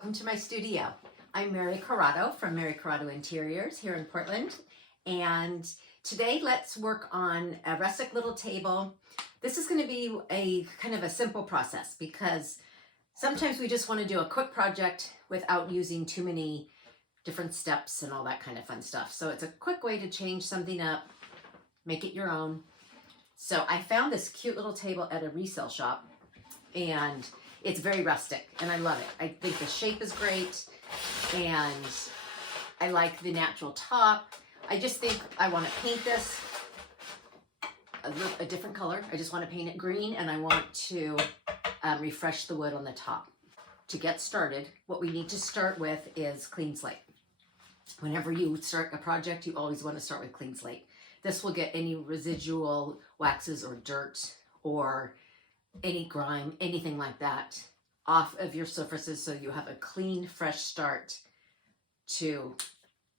Welcome to my studio. I'm Mary Corrado from Mary Corrado Interiors here in Portland, and today let's work on a rustic little table. This is going to be a kind of a simple process because sometimes we just want to do a quick project without using too many different steps and all that kind of fun stuff. So it's a quick way to change something up, make it your own. So I found this cute little table at a resale shop, and it's very rustic and I love it. I think the shape is great and I like the natural top. I just think I want to paint this a different color. I just want to paint it green, and I want to refresh the wood on the top. To get started, what we need to start with is clean slate. Whenever you start a project, you always want to start with clean slate. This will get any residual waxes or dirt or any grime, anything like that, off of your surfaces, so you have a clean, fresh start to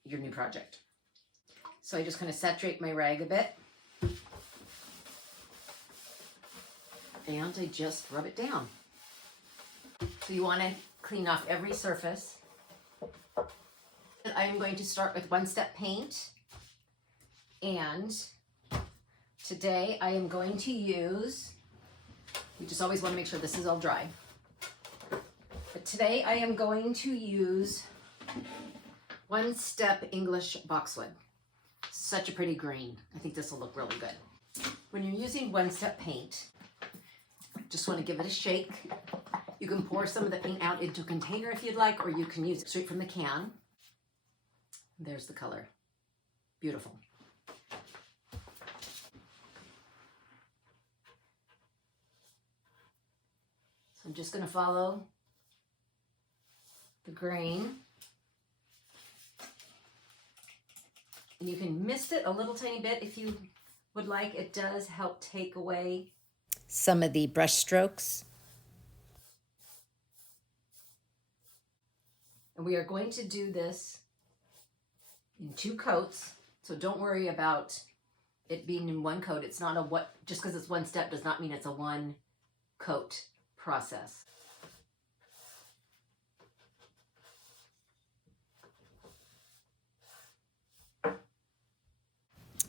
your new project. So I just kind of saturate my rag a bit, and I just rub it down. So you want to clean off every surface. I am going to start with one-step paint, and today I am going to use, you just always want to make sure this is all dry. But today I am going to use One Step English Boxwood. Such a pretty green. I think this will look really good. When you're using One Step paint, just want to give it a shake. You can pour some of the paint out into a container if you'd like, or you can use it straight from the can. There's the color. Beautiful. So I'm just going to follow the grain. And you can mist it a little tiny bit if you would like. It does help take away some of the brush strokes. And we are going to do this in 2 coats. So don't worry about it being in 1 coat. It's not a what, just because it's 1 step does not mean it's a 1 coat process.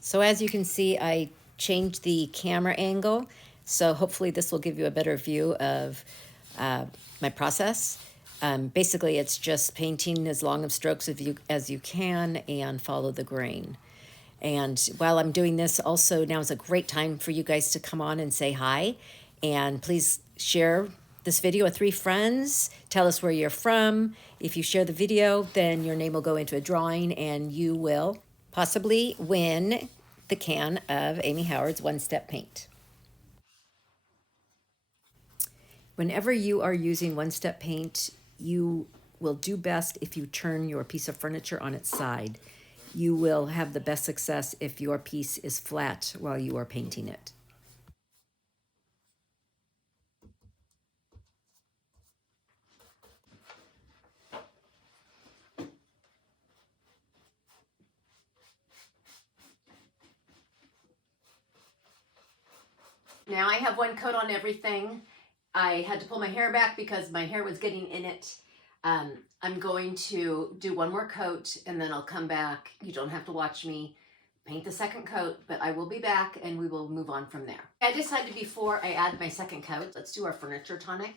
So as you can see, I changed the camera angle, so hopefully this will give you a better view of my process. Basically, it's just painting as long of strokes as you can and follow the grain. And while I'm doing this, also now is a great time for you guys to come on and say hi. And please share this video with 3 friends. Tell us where you're from. If you share the video, then your name will go into a drawing and you will possibly win the can of Amy Howard's One Step paint. Whenever you are using One Step paint, you will do best if you turn your piece of furniture on its side. You will have the best success if your piece is flat while you are painting it. Now I have 1 coat on everything. I had to pull my hair back because my hair was getting in it. I'm going to do 1 more coat and then I'll come back. You don't have to watch me paint the 2nd coat, but I will be back and we will move on from there. I decided before I add my 2nd coat, let's do our furniture tonic.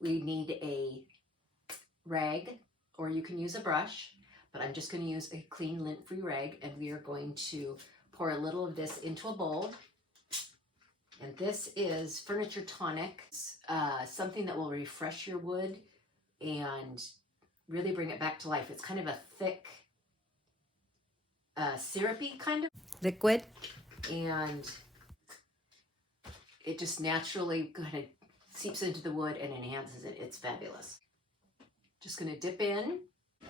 We need a rag, or you can use a brush, but I'm just going to use a clean lint-free rag, and we are going to pour a little of this into a bowl. And this is Furniture Tonic, something that will refresh your wood and really bring it back to life. It's kind of a thick, syrupy kind of liquid, and it just naturally kind of seeps into the wood and enhances it. It's fabulous. Just going to dip in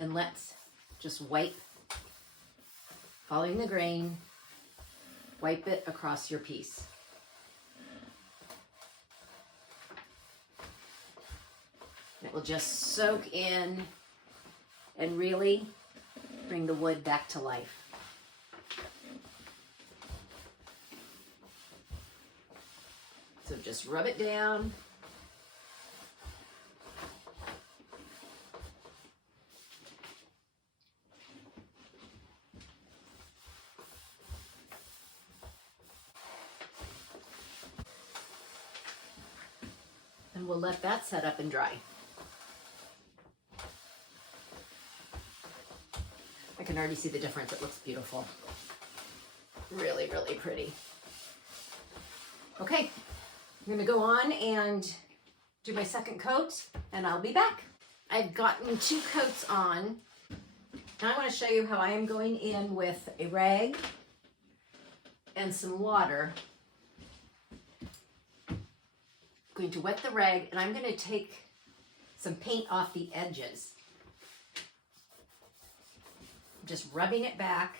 and let's just wipe, following the grain, wipe it across your piece. It will just soak in and really bring the wood back to life. So just rub it down and we'll let that set up and dry. I can already see the difference. It looks beautiful. Really, really pretty. Okay, I'm gonna go on and do my second coat and I'll be back. I've gotten 2 coats on. Now I want to show you how I am going in with a rag and some water. I'm going to wet the rag and I'm going to take some paint off the edges. Just rubbing it back,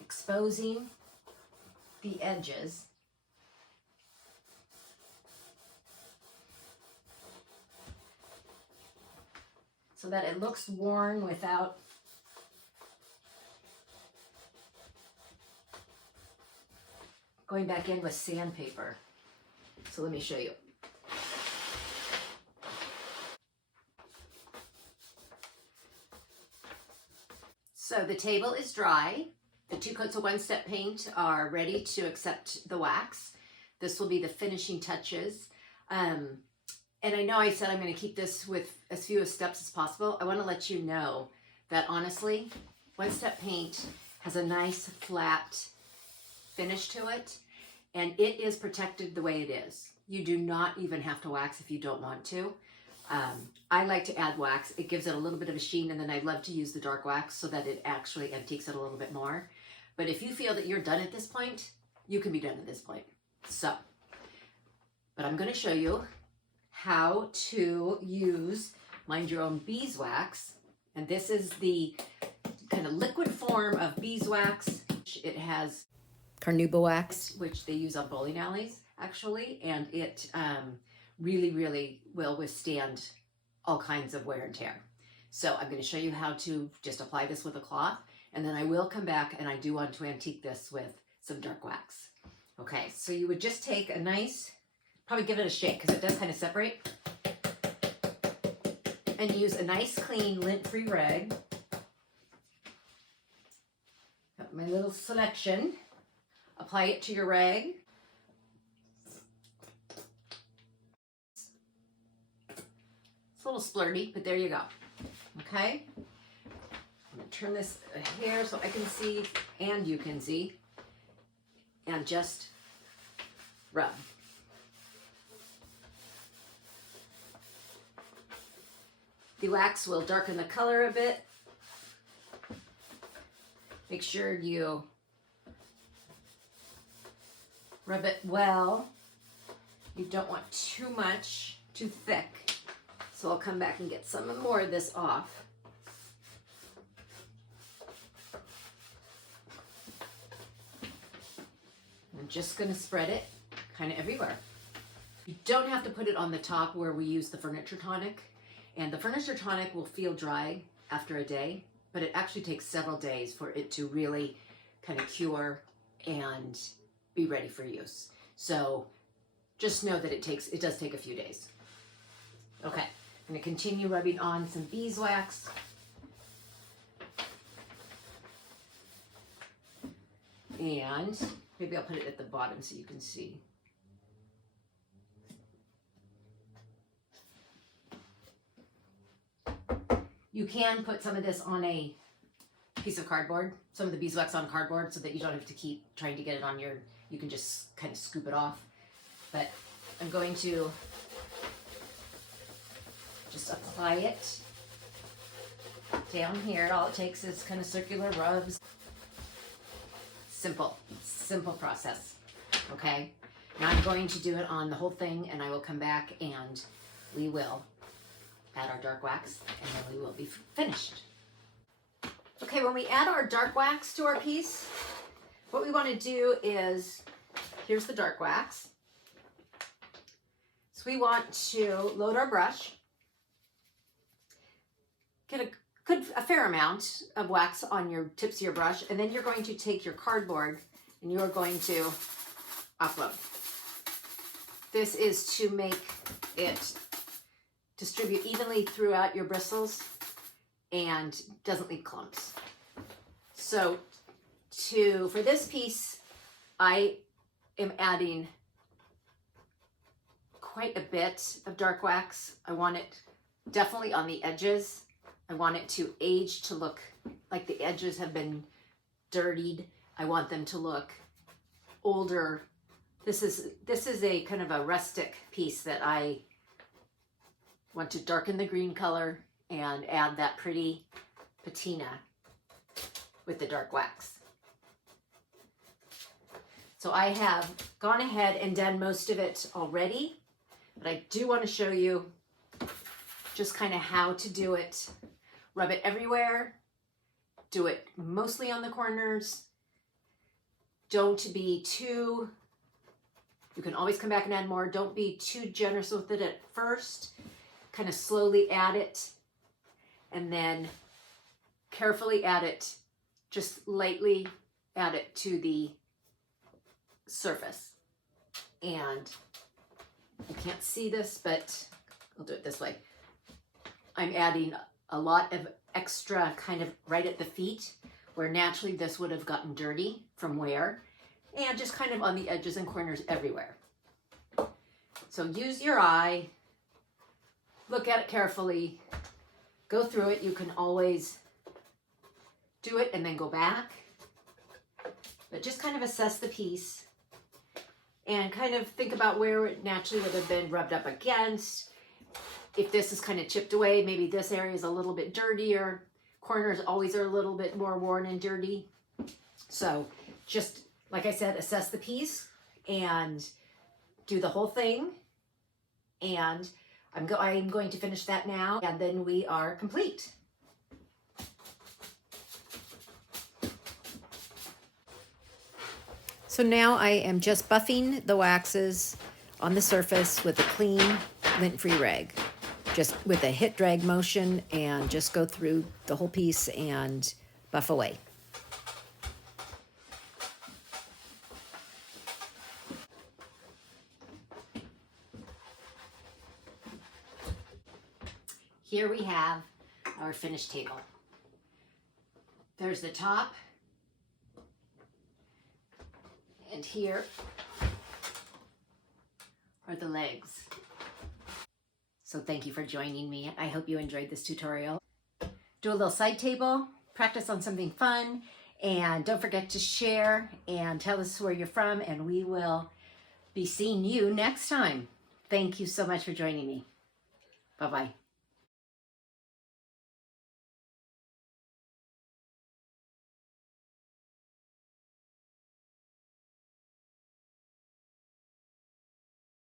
exposing the edges. So that it looks worn without going back in with sandpaper. So let me show you. So the table is dry. The 2 coats of One Step paint are ready to accept the wax. This will be the finishing touches. And I know I said I'm going to keep this with as few steps as possible. I want to let you know that honestly, One Step paint has a nice flat finish to it, and it is protected the way it is. You do not even have to wax if you don't want to. I like to add wax. It gives it a little bit of a sheen, and then I love to use the dark wax so that it actually antiques it a little bit more. But if you feel that you're done at this point, you can be done at this point. So, but I'm going to show you how to use Mind Your Own beeswax. And this is the kind of liquid form of beeswax. It has carnauba wax, which they use on bowling alleys, actually. And it really, really will withstand all kinds of wear and tear. So I'm going to show you how to just apply this with a cloth. And then I will come back and I do want to antique this with some dark wax. Okay, so you would just take a nice, probably give it a shake because it does kind of separate. And use a nice clean lint-free rag. Got my little selection. Apply it to your rag. It's a little splurty, but there you go. Okay? I'm going to turn this here so I can see and you can see. And just rub. The wax will darken the color a bit. Make sure you rub it well. You don't want too much, too thick. So I'll come back and get some more of this off. I'm just going to spread it kind of everywhere. You don't have to put it on the top where we use the furniture tonic. And the furniture tonic will feel dry after a day, but it actually takes several days for it to really kind of cure and be ready for use. So just know that it does take a few days. Okay, I'm going to continue rubbing on some beeswax. And maybe I'll put it at the bottom so you can see. You can put some of this on a piece of cardboard, some of the beeswax on cardboard, so that you don't have to keep trying to get it on your, you can just kind of scoop it off. But I'm going to just apply it down here. All it takes is kind of circular rubs. Simple, simple process, okay? Now I'm going to do it on the whole thing, and I will come back and we will add our dark wax, and then we will be finished. Okay, when we add our dark wax to our piece, what we want to do is, here's the dark wax. So we want to load our brush, get a fair amount of wax on your tips of your brush, and then you're going to take your cardboard and you're going to upload. This is to make it distribute evenly throughout your bristles and doesn't leave clumps. So for this piece, I am adding quite a bit of dark wax. I want it definitely on the edges. I want it to age to look like the edges have been dirtied. I want them to look older. This is a kind of a rustic piece that I want to darken the green color and add that pretty patina with the dark wax. So I have gone ahead and done most of it already, but I do want to show you just kind of how to do it. Rub it everywhere. Do it mostly on the corners. Don't be too, you can always come back and add more. Don't be too generous with it at first. Kind of slowly add it and then carefully add it, just lightly add it to the surface. And you can't see this, but I'll do it this way. I'm adding a lot of extra kind of right at the feet where naturally this would have gotten dirty from wear, and just kind of on the edges and corners everywhere. So use your eye, look at it carefully, go through it. You can always do it and then go back, but just kind of assess the piece and kind of think about where it naturally would have been rubbed up against. If this is kind of chipped away, maybe this area is a little bit dirtier. Corners always are a little bit more worn and dirty. So just, like I said, assess the piece and do the whole thing. And I'm going to finish that now, and then we are complete. So now I am just buffing the waxes on the surface with a clean, lint-free rag. Just with a hit drag motion, and just go through the whole piece and buff away. Here we have our finished table. There's the top, and here are the legs. So thank you for joining me. I hope you enjoyed this tutorial. Do a little side table, practice on something fun, and don't forget to share and tell us where you're from, and we will be seeing you next time. Thank you so much for joining me. Bye-bye.